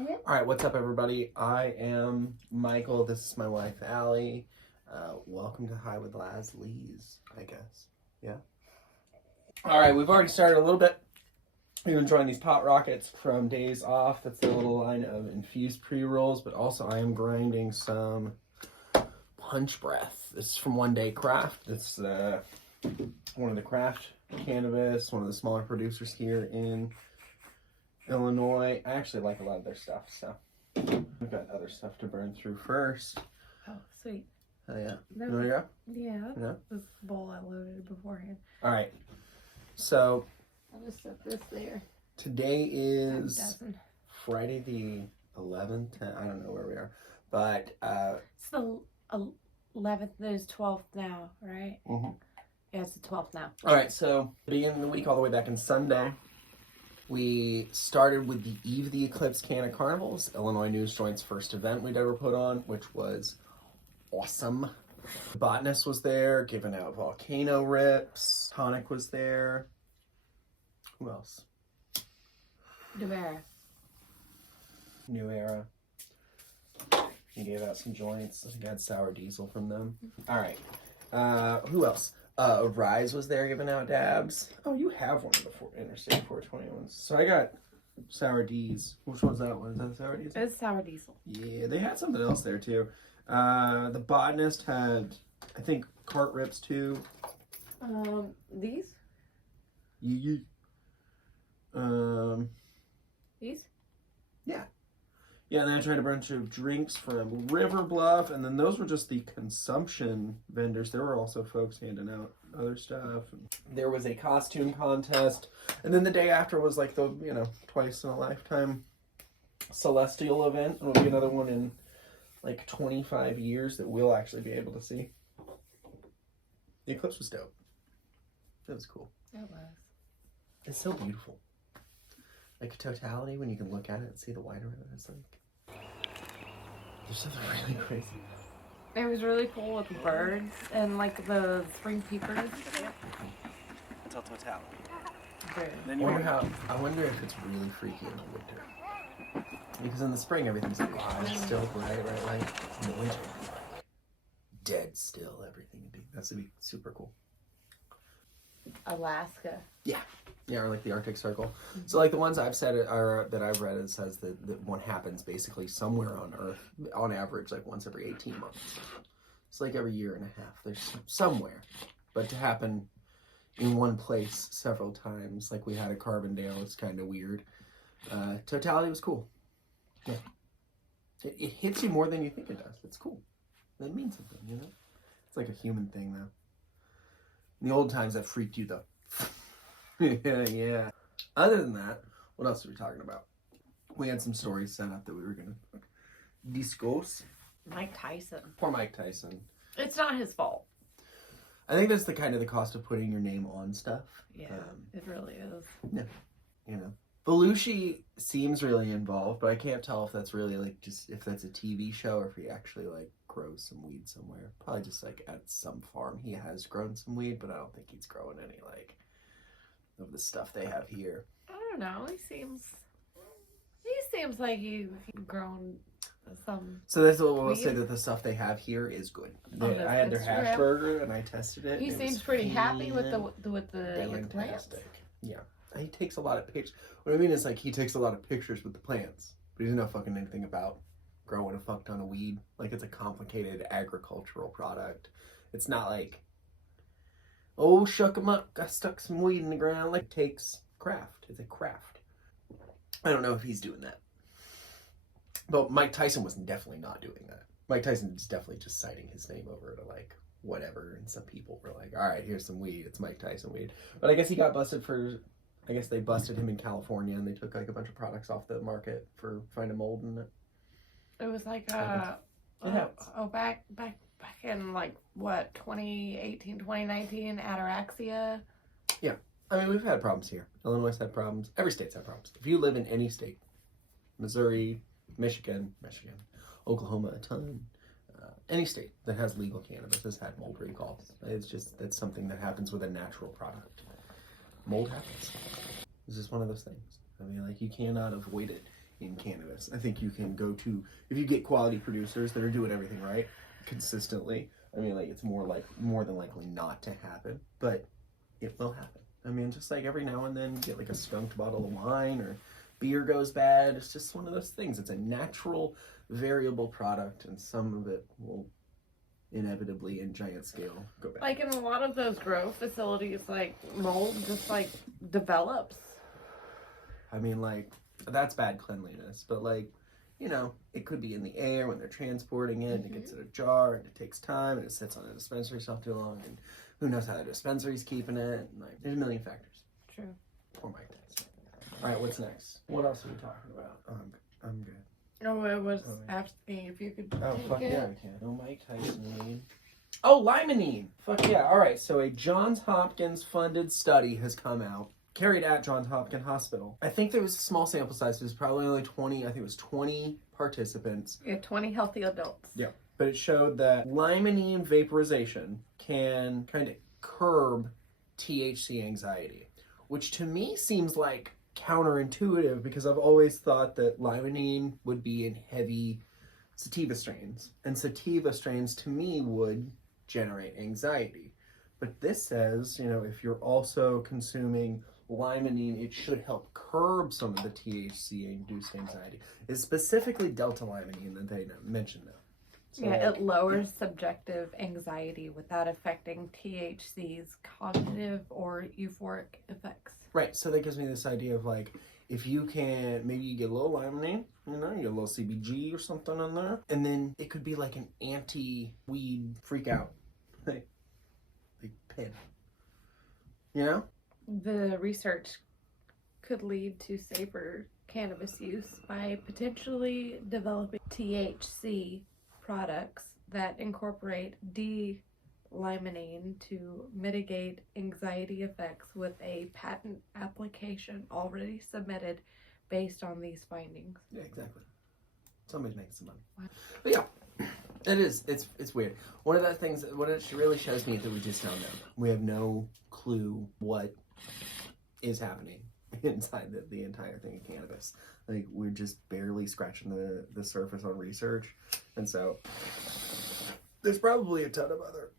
Okay. All right, what's up, everybody? I am Michael. This is my wife, Allie. Welcome to High with Lasleys, I guess. Yeah. All right, we've already started a little bit. We've been enjoying these pot rockets from Days Off. That's the little line of infused pre-rolls, but also I am grinding some Punch Breath. This is from One Day Craft. It's one of the craft cannabis, one of the smaller producers here in Illinois. I actually like a lot of their stuff, so we've got other stuff to burn through first. Oh, sweet. Oh yeah. No. You want to go? Yeah. Yeah. This bowl I loaded beforehand. All right. So I'll just set this there. today is Friday the 11th. I don't know where we are, but it's the 11th. There's 12th now, right? Mm-hmm. Yeah, it's the 12th now. All right. So beginning the week all the way back in Sunday, we started with the Eve of the Eclipse Can of Carnivals, Illinois News Joint's first event we'd ever put on, which was awesome. The botanist was there, giving out volcano rips. Tonic was there. Who else? Devera. New Era. He gave out some joints. I think I had sour diesel from them. All right. Who else? Rise was there giving out dabs. Oh, you have one of the Interstate 421s. So I got sour D's. Which one's that one? Is that sour diesel? It's sour diesel. Yeah, they had something else there too. The botanist had, I think, cart rips too. These? Yeah. These? Yeah. Yeah, and then I tried a bunch of drinks from River Bluff, and then those were just the consumption vendors. There were also folks handing out other stuff. There was a costume contest, and then the day after was like the, twice in a lifetime celestial event. It'll be another one in like 25 years that we'll actually be able to see. The eclipse was dope. It was cool. It was. It's so beautiful. Like totality, when you can look at it and see the white around it, it's like there's something really crazy. It was really cool with the birds and like the spring peepers. Until totality. Very. Then I wonder if it's really freaky in the winter. Because in the spring everything's like still bright light. In the winter, dead still everything. That's gonna be super cool. Alaska. Yeah, or like the Arctic Circle. Mm-hmm. So like the ones I've said or that I've read, it says that one happens basically somewhere on Earth, on average, like once every 18 months. It's like every year and a half. There's somewhere. But to happen in one place several times, like we had at Carbondale, it's kind of weird. Totality was cool. Yeah. It hits you more than you think it does. It's cool. That means something, It's like a human thing, though. In the old times, that freaked you, though. Yeah. Other than that, what else are we talking about? We had some stories set up that we were going to discuss. Mike Tyson. Poor Mike Tyson. It's not his fault. I think that's the cost of putting your name on stuff. Yeah, it really is. Yeah. Belushi seems really involved, but I can't tell if that's really if that's a TV show or if he actually grows some weed somewhere. Probably just at some farm he has grown some weed, but I don't think he's growing any of the stuff they have here. I don't know. He seems like he's grown some. So that's what we'll say, that the stuff they have here is good. I had their hash burger and I tested it. He seems pretty happy with the plants. Yeah. He takes a lot of pictures. What I mean is he takes a lot of pictures with the plants, but he doesn't know fucking anything about growing a fuck ton of weed. It's a complicated agricultural product. It's not oh, shuck 'em up, I stuck some weed in the ground. It takes craft. It's a craft. I don't know if he's doing that. But Mike Tyson was definitely not doing that. Mike Tyson is definitely just citing his name over to whatever, and some people were all right, here's some weed. It's Mike Tyson weed. But I guess he got busted I guess they busted him in California, and they took a bunch of products off the market for finding mold in it. It was back in 2018, 2019, ataraxia. Yeah. I mean, we've had problems here. Illinois had problems. Every state's had problems. If you live in any state, Missouri, Michigan, Oklahoma, a ton, any state that has legal cannabis has had mold recalls. That's something that happens with a natural product. Mold happens. It's just one of those things. I mean, you cannot avoid it in cannabis. cannabis. I think you can go to, if you get quality producers that are doing everything right consistently, I mean, like, it's more than likely not to happen, but it will happen. I mean, just like every now and then you get like a skunked bottle of wine or beer goes bad. It's just one of those things. It's a natural, variable product, and some of it will inevitably in giant scale go bad. Like in a lot of those grow facilities, like mold just like develops. I mean, like, that's bad cleanliness, but like, you know, it could be in the air when they're transporting it, and it gets in a jar, and it takes time, and it sits on the dispensary shelf too long, and who knows how the dispensary's keeping it, and like, there's a million factors. True. Poor Mike Tyson. All right, what's next? What else are we talking about? I'm good. Oh, I was asking if you could Fuck take yeah, it. I can. Oh, Mike Tyson. Oh, Limonene. Fuck yeah. All right, so a Johns Hopkins funded study has come out, carried at Johns Hopkins Hospital. I think there was a small sample size. It was probably only 20. I think it was 20 participants. Yeah, 20 healthy adults. Yeah. But it showed that limonene vaporization can kind of curb THC anxiety, which to me seems like counterintuitive because I've always thought that limonene would be in heavy sativa strains, and sativa strains to me would generate anxiety. But this says, you know, if you're also consuming limonene, it should help curb some of the THC-induced anxiety. It's specifically delta limonene that they mentioned, though. So, Yeah, it lowers subjective anxiety without affecting THC's cognitive or euphoric effects. Right, so that gives me this idea of like, if you can, maybe you get a little limonene, you know, you get a little CBG or something in there, and then it could be like an anti-weed freak out. Like pin. You know? The research could lead to safer cannabis use by potentially developing THC products that incorporate D-limonene to mitigate anxiety effects with a patent application already submitted based on these findings. Yeah, exactly. Somebody's making some money. What? But yeah, it is. It's weird. One of the things, what it really shows me is that we just don't know. We have no clue what is happening inside the entire thing of cannabis. Like, we're just barely scratching the surface on research. And so there's probably a ton of other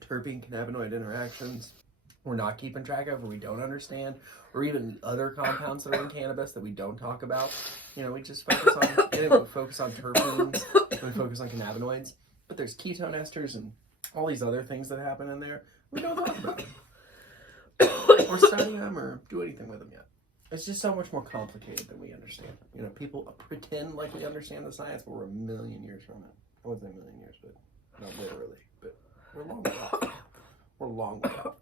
terpene cannabinoid interactions we're not keeping track of, or we don't understand, or even other compounds that are in cannabis that we don't talk about. You know, we just focus on terpenes, we focus on cannabinoids, but there's ketone esters and all these other things that happen in there. We don't talk about them, or study them, or do anything with them yet. It's just so much more complicated than we understand. You know, people pretend like we understand the science, but we're a million years from it. I wouldn't say a million years, but not literally. But we're long way off. We're long way off.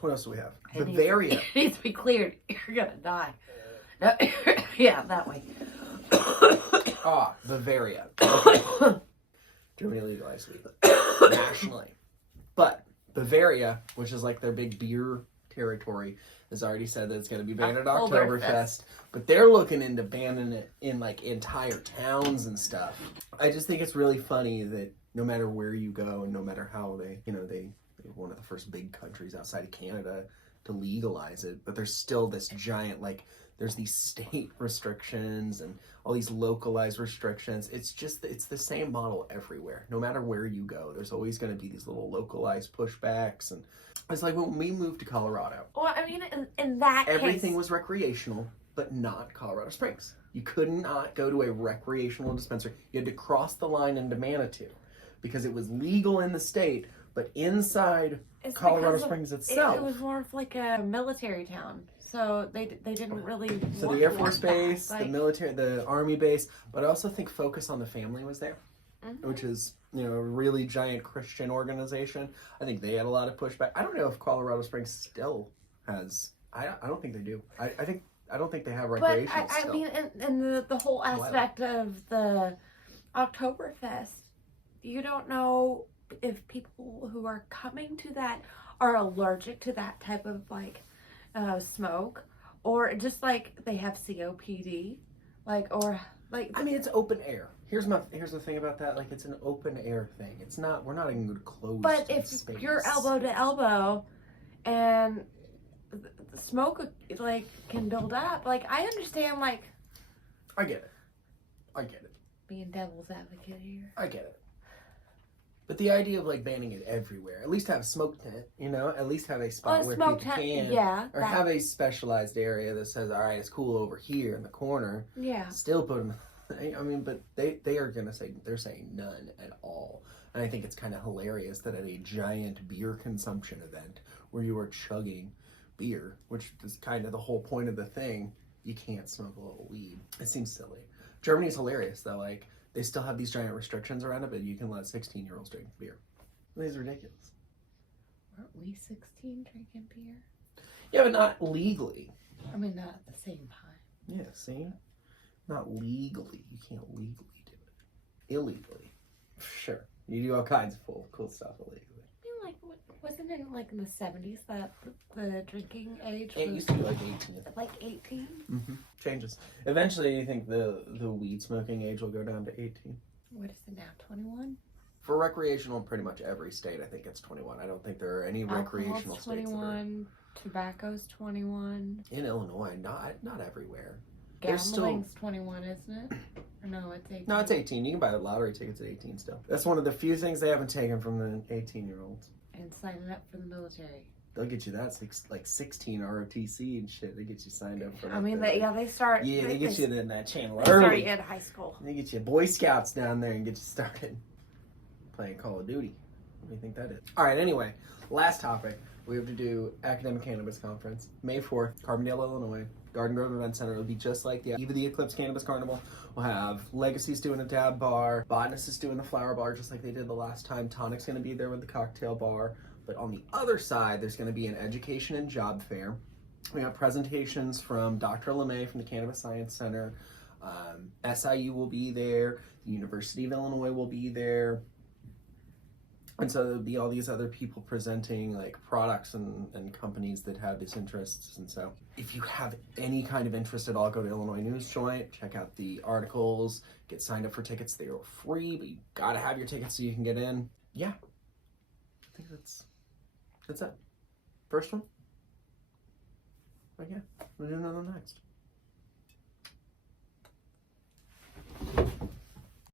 What else do we have? Bavaria. It needs to be cleared. You're gonna die. No, yeah, that way. Bavaria. Okay. Germany legalized weed nationally, but Bavaria, which is like their big beer territory, has already said that it's going to be banned at Oktoberfest, but they're looking into banning it in like entire towns and stuff. I just think it's really funny that no matter where you go and no matter how they're one of the first big countries outside of Canada to legalize it, but there's still this giant, like, there's these state restrictions and all these localized restrictions. It's the same model everywhere. No matter where you go, there's always going to be these little localized pushbacks. And it's like when we moved to Colorado. Well, I mean, in that everything case, was recreational, but not Colorado Springs. You could not go to a recreational dispensary. You had to cross the line into Manitou because it was legal in the state, but inside Colorado Springs itself. It was more of like a military town. So they didn't really. So the Air Force Base, the military, the Army base, but I also think Focus on the Family was there, which is, you know, a really giant Christian organization. I think they had a lot of pushback. I don't know if Colorado Springs still has. I don't think they do. I don't think they have recreational. But I mean, and the whole aspect of the Oktoberfest, you don't know if people who are coming to that are allergic to that type of like smoke, or just like they have COPD, or I mean, it's open air. Here's the thing about that, like, it's an open air thing. It's not, we're not in closed But if space. you're elbow to elbow and the smoke like can build up. Like I understand like I get it. being devil's advocate here. I get it. But the idea of like banning it everywhere, at least have a smoke tent, you know, at least have a spot where people can, or have a specialized area that says, all right, it's cool over here in the corner. Yeah. Still put them. I mean, but they are gonna say they're saying none at all, and I think it's kind of hilarious that at a giant beer consumption event where you are chugging beer, which is kind of the whole point of the thing, you can't smoke a little weed. It seems silly. Germany's hilarious though, like. They still have these giant restrictions around it, but you can let 16-year-olds drink beer. This is ridiculous. Weren't we 16 drinking beer? Yeah, but not legally. I mean, not at the same time. Yeah, see? Not legally. You can't legally do it. Illegally. Sure. You do all kinds of cool stuff illegally. I mean, like, wasn't it like in the 70s that the drinking age was... It used to be like 18. Like 18? Mm-hmm. Changes. Eventually, you think the weed smoking age will go down to 18. What is it now, 21? For recreational, pretty much every state, I think it's 21. I don't think there are any recreational states 21, tobacco's 21. In Illinois, not everywhere. Gambling's 21, isn't it? Or no, it's 18. No, it's 18. You can buy the lottery tickets at 18 still. That's one of the few things they haven't taken from the 18-year-olds. And signing up for the military. They'll get you that 16 ROTC and shit. They get you signed up for. I mean, they start. Yeah, they get you in that channel they early. start in high school. They get you Boy Scouts down there and get you started playing Call of Duty. What do you think that is? All right. Anyway, last topic. We have to do Academic Cannabis Conference, May 4th, Carbondale, Illinois. Garden Grove Event Center. It'll be just like the Eve of the Eclipse Cannabis Carnival. We'll have Legacy's doing a dab bar. Botanist is doing the flower bar just like they did the last time. Tonic's going to be there with the cocktail bar. But on the other side, there's going to be an education and job fair. We have presentations from Dr. LeMay from the Cannabis Science Center. SIU will be there. The University of Illinois will be there. And so there'll be all these other people presenting like products and companies that have these interests. And so if you have any kind of interest at all, go to Illinois News Joint, check out the articles, get signed up for tickets. They are free, but you gotta have your tickets so you can get in. Yeah, I think that's it. First one? But yeah, we'll do another next.